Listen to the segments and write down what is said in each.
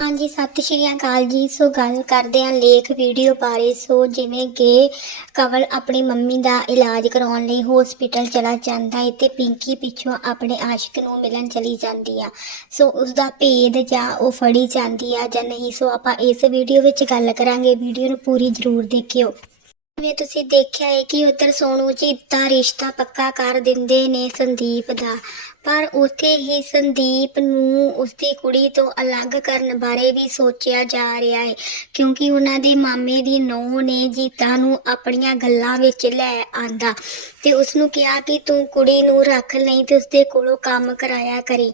ਹਾਂਜੀ, ਸਤਿ ਸ਼੍ਰੀ ਅਕਾਲ ਜੀ। ਸੋ ਗੱਲ ਕਰਦੇ ਹਾਂ ਲੇਖ ਵੀਡੀਓ ਬਾਰੇ। ਸੋ ਜਿਵੇਂ ਕਿ ਕਵਲ ਆਪਣੀ ਮੰਮੀ ਦਾ ਇਲਾਜ ਕਰਾਉਣ ਲਈ ਹਸਪੀਟਲ ਚਲਾ ਜਾਂਦਾ ਹੈ ਤੇ ਪਿੰਕੀ ਪਿੱਛੋਂ ਆਪਣੇ ਆਸ਼ਿਕ ਨੂੰ ਮਿਲਣ ਚਲੀ ਜਾਂਦੀ ਆ। ਸੋ ਉਸ ਦਾ ਭੇਦ ਜਾਂ ਉਹ ਫੜੀ ਜਾਂਦੀ ਆ ਜਾਂ ਨਹੀਂ, ਸੋ ਆਪਾਂ ਇਸ ਵੀਡੀਓ ਵਿੱਚ ਗੱਲ ਕਰਾਂਗੇ। ਵੀਡੀਓ ਨੂੰ ਪੂਰੀ ਜ਼ਰੂਰ ਦੇਖਿਓ। ਜਿਵੇਂ ਤੁਸੀਂ ਦੇਖਿਆ ਹੈ ਕਿ ਉਧਰ ਸੋਨੂ ਜੀ ਦਾ ਰਿਸ਼ਤਾ ਪੱਕਾ ਕਰ ਦਿੰਦੇ ਨੇ ਸੰਦੀਪ ਦਾ। ਪਰ ਉੱਥੇ ਹੀ ਸੰਦੀਪ ਨੂੰ ਉਸਦੀ ਕੁੜੀ ਤੋਂ ਅਲੱਗ ਕਰਨ ਬਾਰੇ ਵੀ ਸੋਚਿਆ ਜਾ ਰਿਹਾ ਹੈ, ਕਿਉਂਕਿ ਉਹਨਾਂ ਦੇ ਮਾਮੇ ਦੀ ਨੂੰਹ ਨੇ ਜੀਤਾ ਨੂੰ ਆਪਣੀਆਂ ਗੱਲਾਂ ਵਿੱਚ ਲੈ ਆਂਦਾ। ਤੇ ਉਸ ਨੂੰ ਕਿਹਾ ਕਿ ਤੂੰ ਕੁੜੀ ਨੂੰ ਰੱਖ ਲਈ ਤੇ ਉਸਦੇ ਕੋਲੋਂ ਕੰਮ ਕਰਾਇਆ ਕਰੇ।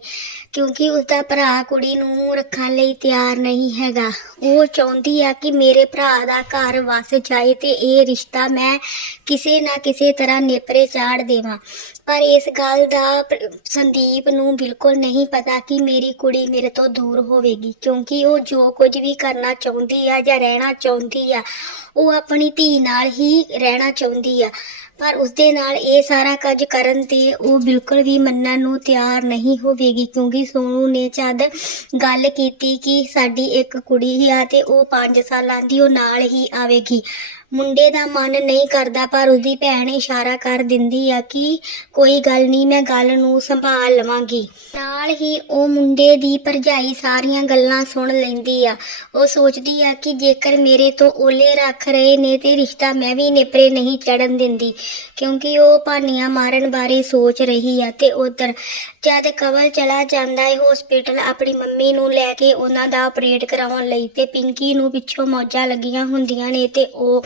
ਕਿਉਂਕਿ ਉਸਦਾ ਭਰਾ ਕੁੜੀ ਨੂੰ ਰੱਖਣ ਲਈ ਤਿਆਰ ਨਹੀਂ ਹੈਗਾ। ਉਹ ਚਾਹੁੰਦੀ ਆ ਕਿ ਮੇਰੇ ਭਰਾ ਦਾ ਘਰ ਵਸ ਜਾਏ ਤੇ ਇਹ ਰਿਸ਼ਤਾ ਮੈਂ ਕਿਸੇ ਨਾ ਕਿਸੇ ਤਰ੍ਹਾਂ ਨੇਪਰੇ ਚਾੜ ਦੇਵਾਂ। ਪਰ ਇਸ ਗੱਲ ਦਾ ਸੰਦੀਪ ਨੂੰ ਬਿਲਕੁਲ ਨਹੀਂ ਪਤਾ ਕਿ ਮੇਰੀ ਕੁੜੀ ਮੇਰੇ ਤੋਂ ਦੂਰ ਹੋਵੇਗੀ। ਕਿਉਂਕਿ ਉਹ ਜੋ ਕੁਝ ਵੀ ਕਰਨਾ ਚਾਹੁੰਦੀ ਆ ਜਾਂ ਰਹਿਣਾ ਚਾਹੁੰਦੀ ਆ, ਉਹ ਆਪਣੀ ਧੀ ਨਾਲ ਹੀ ਰਹਿਣਾ ਚਾਹੁੰਦੀ ਆ। ਪਰ ਉਸਦੇ ਨਾਲ ਨਾਲ ਇਹ ਸਾਰਾ ਕੁਝ ਕਰਨ ਤੇ ਉਹ ਬਿਲਕੁਲ ਵੀ ਮੰਨਣ ਨੂੰ ਤਿਆਰ ਨਹੀਂ ਹੋਵੇਗੀ, ਕਿਉਂਕਿ ਸੋਨੂ ਨੇ ਜਦ ਗੱਲ ਕੀਤੀ ਕਿ ਸਾਡੀ ਇੱਕ ਕੁੜੀ ਹੀ ਆ ਤੇ ਉਹ 5 ਸਾਲਾਂ ਦੀ ਉਹ ਨਾਲ ਹੀ ਆਵੇਗੀ। ਮੁੰਡੇ ਦਾ ਮਨ ਨਹੀਂ ਕਰਦਾ, ਪਰ ਉਸਦੀ ਭੈਣ ਇਸ਼ਾਰਾ ਕਰ ਦਿੰਦੀ ਆ ਕਿ ਕੋਈ ਗੱਲ ਨਹੀਂ, ਮੈਂ ਗੱਲ ਨੂੰ ਸੰਭਾਲ ਲਵਾਂਗੀ। ਨਾਲ ਹੀ ਉਹ ਮੁੰਡੇ ਦੀ ਭਰਜਾਈ ਸਾਰੀਆਂ ਗੱਲਾਂ ਸੁਣ ਲੈਂਦੀ ਆ। ਉਹ ਸੋਚਦੀ ਆ ਕਿ ਜੇਕਰ ਮੇਰੇ ਤੋਂ ਓਲੇ ਰੱਖ ਰਹੇ ਨੇ ਤੇ ਰਿਸ਼ਤਾ ਮੈਂ ਵੀ ਨੇਪਰੇ ਨਹੀਂ ਚੜਨ ਦਿੰਦੀ, ਕਿਉਂਕਿ ਉਹ ਭਾਨੀਆਂ ਮਾਰਨ ਬਾਰੇ ਸੋਚ ਰਹੀ ਆ ਤੇ ਉਧਰ ਜਦ ਕਵਲ ਚਲਾ ਜਾਂਦਾ ਹੈ ਹਸਪੀਟਲ ਆਪਣੀ ਮੰਮੀ ਨੂੰ ਲੈ ਕੇ ਉਹਨਾਂ ਦਾ ਆਪਰੇਟ ਕਰਾਉਣ ਲਈ ਤੇ ਪਿੰਕੀ ਨੂੰ ਪਿੱਛੋਂ ਮੌਜਾਂ ਲੱਗੀਆਂ ਹੁੰਦੀਆਂ ਨੇ ਤੇ ਉਹ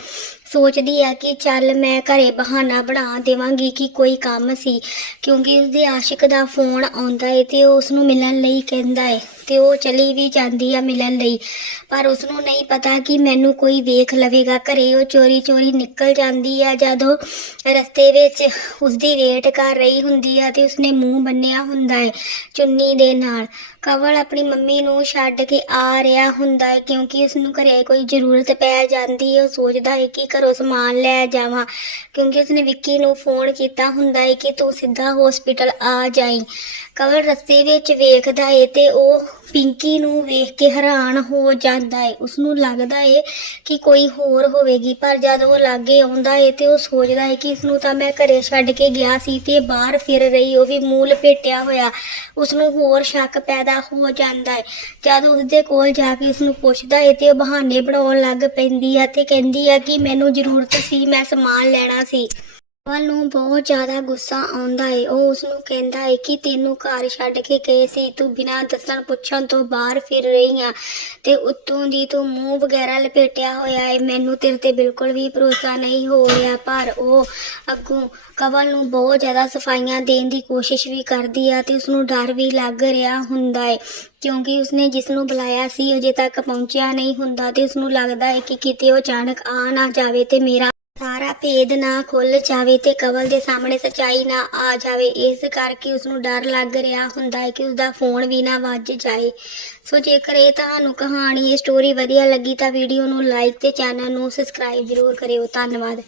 ਸੋਚਦੀ ਆ ਕਿ ਚੱਲ ਮੈਂ ਘਰੇ ਬਹਾਨਾ ਬਣਾ ਦੇਵਾਂਗੀ ਕਿ ਕੋਈ ਕੰਮ ਸੀ, ਕਿਉਂਕਿ ਉਸਦੇ ਆਸ਼ਿਕ ਦਾ ਫੋਨ ਆਉਂਦਾ ਏ ਤੇ ਉਹ ਉਸ ਨੂੰ ਮਿਲਣ ਲਈ ਕਹਿੰਦਾ ਏ ਤੇ ਉਹ ਚਲੀ ਵੀ ਜਾਂਦੀ ਆ ਮਿਲਣ ਲਈ। ਪਰ ਉਸ ਨੂੰ ਨਹੀਂ ਪਤਾ ਕਿ ਮੈਨੂੰ ਕੋਈ ਵੇਖ ਲਵੇਗਾ। ਘਰੇ ਉਹ ਚੋਰੀ ਚੋਰੀ ਨਿਕਲ ਜਾਂਦੀ ਆ ਜਦੋਂ ਰਸਤੇ ਵਿੱਚ ਉਸਦੀ ਵੇਟ ਕਰ ਰਹੀ ਹੁੰਦੀ ਆ ਤੇ ਉਸਨੇ ਮੂੰਹ ਬੰਨਿਆ ਹੁੰਦਾ ਏ ਚੁੰਨੀ ਦੇ ਨਾਲ। ਕਵਲ ਆਪਣੀ ਮੰਮੀ ਨੂੰ ਛੱਡ ਕੇ ਆ ਰਿਹਾ ਹੁੰਦਾ ਹੈ ਕਿਉਂਕਿ ਉਸ ਨੂੰ ਘਰੇ ਕੋਈ ਜ਼ਰੂਰਤ ਪੈ ਜਾਂਦੀ ਹੈ ਉਹ ਸੋਚਦਾ ਹੈ ਕਿ ਘਰੋਂ ਸਮਾਨ ਲੈ ਜਾਵਾਂ। ਕਿਉਂਕਿ ਉਸਨੇ ਵਿੱਕੀ ਨੂੰ ਫੋਨ ਕੀਤਾ ਹੁੰਦਾ ਹੈ ਕਿ ਤੂੰ ਸਿੱਧਾ ਹਸਪੀਟਲ ਆ ਜਾਈ। ਕਵਲ ਰਸਤੇ ਵਿੱਚ ਵੇਖਦਾ ਹੈ ਤੇ ਉਹ ਪਿੰਕੀ ਨੂੰ ਵੇਖ ਕੇ ਹੈਰਾਨ ਹੋ ਜਾਂਦਾ ਹੈ। ਉਸ ਨੂੰ ਲੱਗਦਾ ਹੈ ਕਿ ਕੋਈ ਹੋਰ ਹੋਵੇਗੀ, ਪਰ ਜਦ ਉਹ ਲਾਗੇ ਆਉਂਦਾ ਹੈ ਤੇ ਉਹ ਸੋਚਦਾ ਹੈ ਕਿ ਇਸ ਨੂੰ ਤਾਂ ਮੈਂ ਘਰੇ ਛੱਡ ਕੇ ਗਿਆ ਸੀ ਤੇ ਬਾਹਰ ਫਿਰ ਰਹੀ, ਉਹ ਵੀ ਮੂੰਹ ਲਪੇਟਿਆ ਹੋਇਆ। ਉਸ ਨੂੰ ਹੋਰ ਸ਼ੱਕ ਪੈਦਾ ਹੋ ਜਾਂਦਾ ਹੈ। ਜਦ ਉਸਦੇ ਕੋਲ ਜਾ ਕੇ ਉਸ ਨੂੰ ਪੁੱਛਦਾ ਹੈ ਤੇ ਉਹ ਬਹਾਨੇ ਬਣਾਉਣ ਲੱਗ ਪੈਂਦੀ ਹੈ ਤੇ ਕਹਿੰਦੀ ਹੈ ਕਿ ਮੈਨੂੰ ਜ਼ਰੂਰਤ ਸੀ ਮੈਂ ਸਮਾਨ ਲੈਣਾ ਸੀ। ਕਮਲ ਨੂੰ ਬਹੁਤ ਜ਼ਿਆਦਾ ਗੁੱਸਾ ਆਉਂਦਾ ਏ। ਉਹ ਉਸ ਨੂੰ ਕਹਿੰਦਾ ਏ ਕਿ ਤੈਨੂੰ ਘਰ ਛੱਡ ਕੇ ਗਏ ਸੀ। ਤੂੰ ਬਿਨਾਂ ਦੱਸਣ ਪੁੱਛਣ ਤੋਂ ਬਾਹਰ ਫਿਰ ਰਹੀ ਆ ਤੇ ਉੱਤੋਂ ਦੀ ਤੂੰ ਮੂੰਹ ਵਗੈਰਾ ਲਪੇਟਿਆ ਹੋਇਆ ਏ। ਮੈਨੂੰ ਤੇਰੇ ਤੇ ਬਿਲਕੁਲ ਵੀ ਭਰੋਸਾ ਨਹੀਂ ਹੋ ਰਿਹਾ, ਪਰ ਉਹ ਅੱਗੋਂ ਕਵਲ ਨੂੰ ਬਹੁਤ ਜ਼ਿਆਦਾ ਸਫਾਈਆਂ ਦੇਣ ਦੀ ਕੋਸ਼ਿਸ਼ ਵੀ ਕਰਦੀ ਆ ਤੇ ਉਸ ਨੂੰ ਡਰ ਵੀ ਲੱਗ ਰਿਹਾ ਹੁੰਦਾ ਏ। ਕਿਉਂਕਿ ਉਸਨੇ ਜਿਸ ਨੂੰ ਬੁਲਾਇਆ ਸੀ, ਅਜੇ ਤੱਕ ਪਹੁੰਚਿਆ ਨਹੀਂ ਹੁੰਦਾ ਤੇ ਉਸ ਨੂੰ ਲੱਗਦਾ ਹੈ ਕਿ ਕਿਤੇ ਉਹ ਅਚਾਨਕ ਆ ਨਾ ਜਾਵੇ ਤੇ ਮੇਰਾ ਸਾਰਾ ਭੇਦ ਨਾ ਖੁੱਲ ਜਾਵੇ ਤੇ ਕਵਲ ਦੇ ਸਾਹਮਣੇ ਸਚਾਈ ਨਾ ਆ ਜਾਵੇ। ਇਸ ਕਰਕੇ ਉਸ ਨੂੰ ਡਰ ਲੱਗ ਰਿਹਾ ਹੁੰਦਾ ਹੈ ਕਿ ਉਸ ਦਾ ਫੋਨ ਵੀ ਨਾ ਵੱਜ ਜਾਏ। ਸੋ ਜੇਕਰ ਇਹ ਤੁਹਾਨੂੰ ਕਹਾਣੀ, ਇਹ ਸਟੋਰੀ ਵਧੀਆ ਲੱਗੀ ਤਾਂ ਵੀਡੀਓ ਨੂੰ ਲਾਈਕ ਤੇ ਚੈਨਲ ਨੂੰ ਸਬਸਕ੍ਰਾਈਬ ਜ਼ਰੂਰ ਕਰਿਓ। ਧੰਨਵਾਦ।